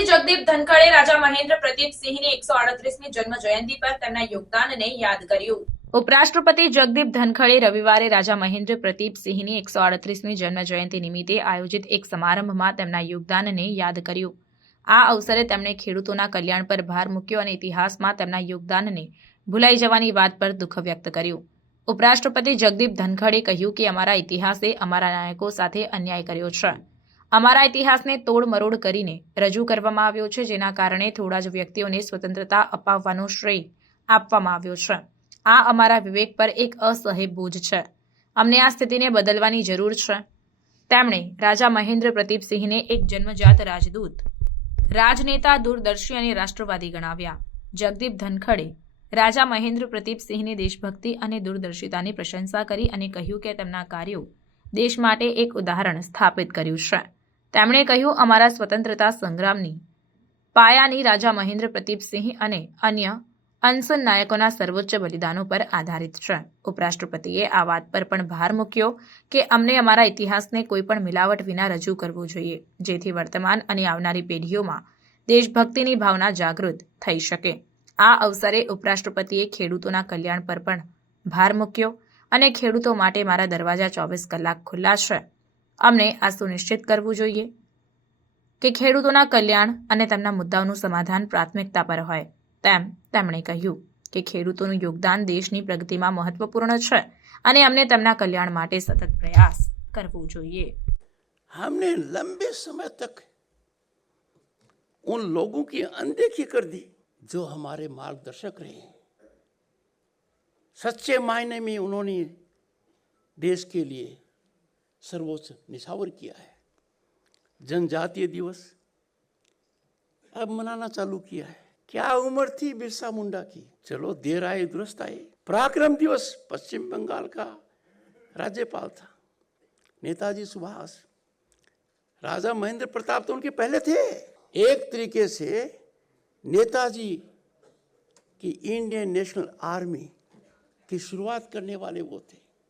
ઉપરાષ્ટ્રપતિ જગદીપ ધનખડે રાજા મહેન્દ્ર પ્રતાપ સિંહની 138મી જન્મ જયંતિ પર તેમના યોગદાનને યાદ કર્યું। ઉપરાષ્ટ્રપતિ જગદીપ ધનખડે રવિવારે રાજા મહેન્દ્ર પ્રતાપ સિંહની 138મી જન્મ જયંતિ નિમિત્તે આયોજિત એક સમારંભમાં તેમના યોગદાનને યાદ કર્યું। આ અવસરે તેમણે ખેડૂતોના કલ્યાણ પર ભાર મૂક્યો અને ઇતિહાસમાં તેમના યોગદાનને ભૂલાઈ જવાની વાત પર દુઃખ વ્યક્ત કર્યું। ઉપરાષ્ટ્રપતિ જગદીપ ધનખડે કહ્યું કે અમારા ઇતિહાસે અમારા નાયકો સાથે અન્યાય કર્યો છે। અમારા ઇતિહાસને તોડમરોડ કરીને રજૂ કરવામાં આવ્યો છે, જેના કારણે થોડા જ વ્યક્તિઓને સ્વતંત્રતા અપાવવાનો શ્રેય આપવામાં આવ્યો છે। આ અમારા વિવેક પર એક અસહ્ય બોજ છે। અમને આ સ્થિતિને બદલવાની જરૂર છે। તેમણે રાજા મહેન્દ્ર પ્રતાપ સિંહને એક જન્મજાત રાજદૂત, રાજનેતા, દૂરદર્શી અને રાષ્ટ્રવાદી ગણાવ્યા। જગદીપ ધનખડે રાજા મહેન્દ્ર પ્રતાપ સિંહની દેશભક્તિ અને દૂરદર્શિતાની પ્રશંસા કરી અને કહ્યું કે તેમના કાર્યો દેશ માટે એક ઉદાહરણ સ્થાપિત કર્યું છે। તેમણે કહ્યું, અમારા સ્વતંત્રતા સંગ્રામની પાયાની રાજા મહેન્દ્ર પ્રતાપ સિંહ અને અન્ય અનસન નાયકોના સર્વોચ્ચ બલિદાનો પર આધારિત છે। ઉપરાષ્ટ્રપતિએ આ વાત પર પણ ભાર મૂક્યો કે અમને અમારા ઇતિહાસને કોઈપણ મિલાવટ વિના રજૂ કરવો જોઈએ, જેથી વર્તમાન અને આવનારી પેઢીઓમાં દેશભક્તિની ભાવના જાગૃત થઈ શકે। આ અવસરે ઉપરાષ્ટ્રપતિએ ખેડૂતોના કલ્યાણ પર પણ ભાર મૂક્યો અને ખેડૂતો માટે મારા દરવાજા 24 કલાક ખુલ્લા છે। અમને આ સુનિશ્ચિત કરવું જોઈએ કે ખેડૂતોના કલ્યાણ અને તેમના મુદ્દાઓનું સમાધાન પ્રાથમિકતા પર હોય। તેમ તેમણે કહ્યું કે ખેડૂતોનું યોગદાન દેશની પ્રગતિમાં મહત્વપૂર્ણ છે અને અમને તેમના કલ્યાણ માટે સતત પ્રયાસ કરવો જોઈએ। हमने लंबे समय तक उन लोगों की अनदेखी कर दी जो हमारे मार्गदर्शक रहे। सच्चे मायने में उन्होंने देश के लिए सर्वोच्च निछावर किया है। जनजातीय दिवस अब मनाना चालू किया है। क्या उम्र थी बिरसा मुंडा की, चलो देर आए दुरुस्त आए। पराक्रम दिवस पश्चिम बंगाल का राज्यपाल था नेताजी सुभाष। राजा महेंद्र प्रताप तो उनके पहले थे। एक तरीके से नेताजी की इंडियन नेशनल आर्मी की शुरुआत करने वाले वो थे।